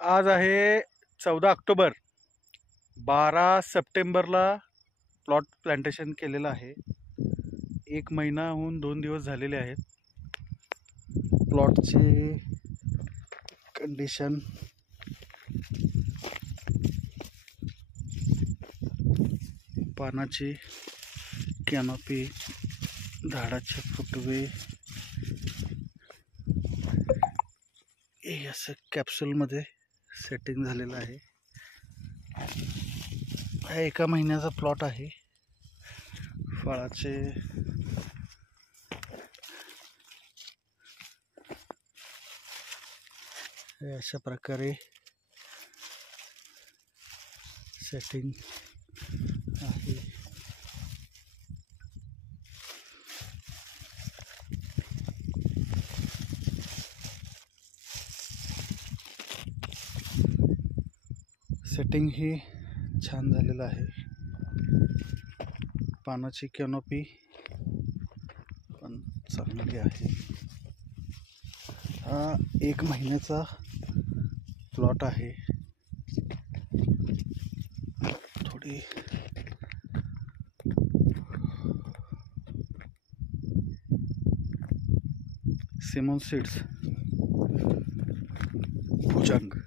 आज आहे 14 ऑक्टोबर. 12 सप्टेंबरला प्लॉट प्लांटेशन केलेलं आहे. 1 महिनाहून 2 दिवस झालेले आहेत. प्लॉटची कंडिशन पानाची कॅनोपी, झाडाचे फुटवे हे असं कॅप्सूलमध्ये सेटिंग झालेलं आहे. हा 1 महिन्याचा प्लॉट आहे. फळाचे हे अशा प्रकारे सेटिंग आहे. सेटिंग ही छान झालेलं आहे. पानाची कॅनोपी पण चांगली आहे. हा 1 महिन्याचा प्लॉट आहे. थोडी सिमोन सीड्स भुजंग